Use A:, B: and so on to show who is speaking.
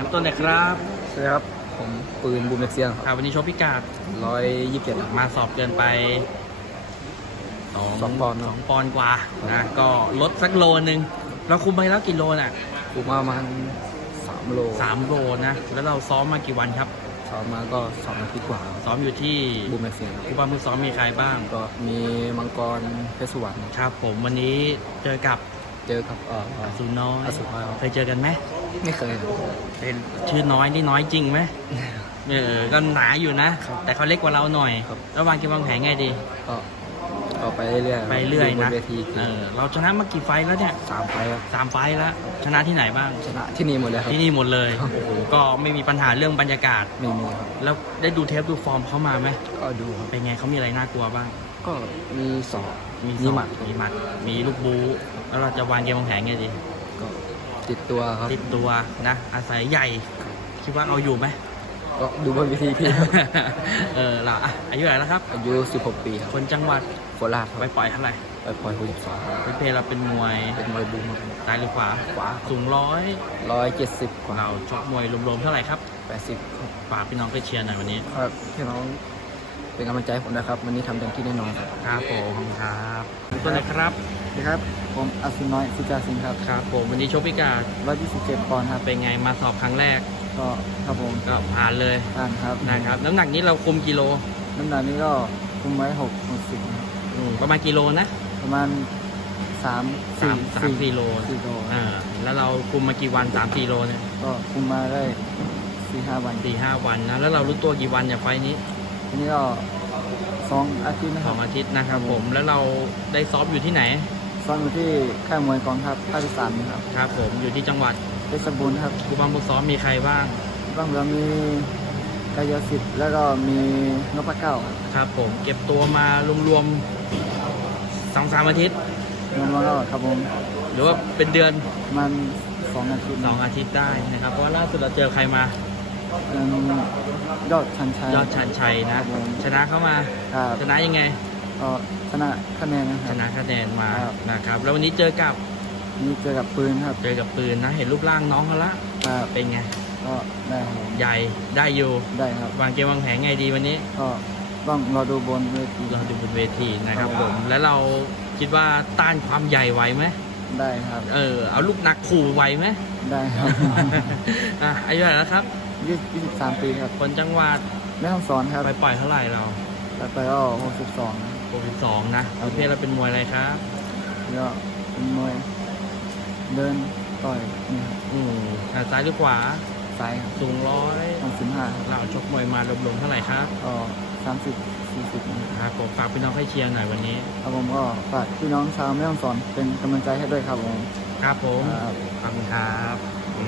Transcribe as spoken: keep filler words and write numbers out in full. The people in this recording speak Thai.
A: ต้นเลยครับ
B: สวัสดีครับผมปืนบูมเม็กเซียนค
A: ครับ รับวันนี้ชกพิกัด
B: ร้อยยี่สิบเจ็ด
A: มาสอบเกินไป
B: สองปอนด์
A: สองปอนด์กว่านะก็ลดสักโลนึงเราคุมไปแล้วกี่โลน่ะ
B: กูมาประมาณสามโล
A: สามโลนะแล้วเราซ้อมมากี่วันครับ
B: ซ้อมมาก็สองอาทิตย์กว่า
A: ซ้อมอยู่ที่
B: บูมเม็กเซียน
A: ครูบามือซ้อมมีใครบ้าง
B: ก็มีมังกรเพชรสุวรรณ
A: ครับผมวันนี้เจอกับ
B: เจอกับเอ่อ
A: อสูรน้อย
B: อสูรน้อย
A: เคยเจอกันไหม
B: ไม่เคย
A: เป็นชื่อน้อยนี่น้อยจริงไหมเออก็หนาอยู่นะ
B: ครับ
A: แต่เขาเล็กกว่าเราหน่อย
B: ครับ
A: แล้ววางเกมวางแผนไงดี
B: ก็ก็ไปเรื่อยๆ
A: ไปเรื่อย
B: บ
A: นะ
B: เวที
A: เออเราชนะมากี่ไฟล์แล้วเนี่ย
B: สามไฟล์ครับ
A: สามไฟล์แล้วชนะที่ไหนบ้าง
B: ชนะที่นี่หมดเลยครับ
A: ที่นี่หมดเลย
B: ครับ
A: โอ้โหก็ไม่มีปัญหาเรื่องบรรยากาศ
B: ไม่มีครับ
A: แล้วได้ดูเทปดูฟอร์มเขามาไหม
B: ก็ดูครับ
A: เป็นไงเขามีอะไรน่ากลัวบ้าง
B: ก็มีสอบ
A: มี
B: มี
A: ศอก
B: หมัด
A: มีหมัด มีลูกบูแล้วเราจะวางเกมวางแผนไงดี
B: ก็ติดตัวครับ
A: ติดตัวนะ อาศัยใหญ่ คิดว่าเอาอยู่ไหม
B: ก็ดูบนเวทีพี่
A: เออเราอ่ะอายุเท่าไหร่แล้วครับ
B: อายุสิบหกปีครับ
A: คนจังหวัด
B: โคราชค
A: ไป
B: รับ
A: ปล่อยเท่าไหร่
B: ไปปล่อยหกสิบสอง
A: เป็นเพลเราเป็นมวย
B: เป็นมวยบูม
A: ซ้ายหรือขวา
B: ขวา
A: สูงร้อย
B: ร้อยเจ็ดสิบกว่า
A: เราชกมวยรวมๆเท่าไหร่ครับ
B: แปดสิบ
A: ฝากพี่น้องไปเชียร์หน่อยวันนี้
B: ครับพี่น้องเป็นกำลังใจให้ผมนะครับ วันนี้ทำเต็มที่แน่นอนครับ
A: ครับผมครับต้นเลยครับ
B: สวัสดีครับผมอัศน้อยสุจาสิงห์ครับ
A: ครับผมวันนี้ชกพิกัด
B: ร้อยยี่สิบเจ็ดปอนด์ครับ
A: เป็นไงมาสอบครั้งแรก
B: ก็ครับผม
A: ก็ผ่านเลย
B: อ่านครับ
A: นะครับ น้ำหนักนี้เราคุมกิโล
B: น้ำหนักนี้ก็คุมไว้หกหกสิบ
A: อืมประมาณกิโลนะ
B: ประมาณสาม
A: สามสามสี่โล
B: สี่โล
A: อ่าแล้วเราคุมมากี่วันสามสี่โลเนี่ย
B: ก็คุมมาได้สี่ห้าวัน
A: สี่ห้าวันนะแล้วเรารู้ตัวกี่วันจากไฟล์นี้
B: ทีนี้ก็สองอาทิตย์นะ
A: ส
B: ค
A: อ
B: รับ
A: งอาทิตย์นะครับผมแล้วเราได้ซ้อมอยู่ที่ไหน
B: ซ้อมอยู่ที่ค่ายมวยกองทัพภาคที่สามนะครับ
A: ครับผมอยู่ที่จังหวัด
B: เพชรบูรณ์ครับ
A: ครูบาบุกซ้อมมีใครบ้าง
B: บ้างเรามีกายสิทธิ์แล้วก็มีนพเก้าครับ
A: ครับผมเก็บตัวมารวมๆสองสามอาทิตย์
B: รวมแล้วก็ครับผม
A: หรือว่าเป็นเดือน
B: ประมันสองอาทิตย์
A: สองอาทิตย์ได้นะครับเพราะว่าล่าสุดเราเจอใครมา
B: เอิ่มยอดชันชัย
A: ยอดชันชัยนะ ชนะเข้ามา
B: ครับ
A: ชนะยังไง
B: ก็ชนะคะแนนนะค
A: ช
B: รับ
A: นะคะแนนมา
B: ครับ
A: นะครับ แล้ววันนี้เจอกับ
B: นี่เจอกับปืนครับ
A: เจอกับปืนนะ เห็นรูปร่างน้องเขาละ
B: ครับ
A: เป็นไง
B: ก็ได้ครับผม
A: ใหญ่ได้อยู่
B: ได้ครับ
A: วางเกมวางแผนไงดีวันนี้
B: ก็ต้องรอดูบนเวที
A: เราดูบนเวทีนะครับผม แล้วเราคิดว่าต้านความใหญ่ไหวไหม
B: ได้ครับ
A: เออ เอาลูกหนักขู่ไหวไหม
B: ได้ครับ
A: อ่ะอายุเท่าไหร่แล้วครับ
B: ยี่สิบสามปีครับ
A: คนจังหวัด
B: แม่ห้องสอนครับ
A: ไปปล่อยเท่าไหร่เรา
B: แล้วไปก็หกสิบสอง
A: หกสิบสองนะประเภทเราเป็นมวยอะไรครับ
B: แล้วเป็นมวยเดินต่อยนี่ครับ
A: อืมอ่ะซ้ายหรือขวา
B: ซ้ายครับ
A: สูงร้อย
B: สองสิบห้า
A: เราชกมวยมารวมๆเท่าไหร่ครับ
B: ก็สามสิบสี่สิบนะครับ
A: ครับผมฝากพี่น้องให้เชียร์หน่อยวันนี้
B: ครับผมก็ฝากพี่น้องชาวแม่ฮ่องสอนเป็นกำลังใจให้ด้วยครับผม
A: ครับผม
B: ครับ
A: ขอบคุณครับ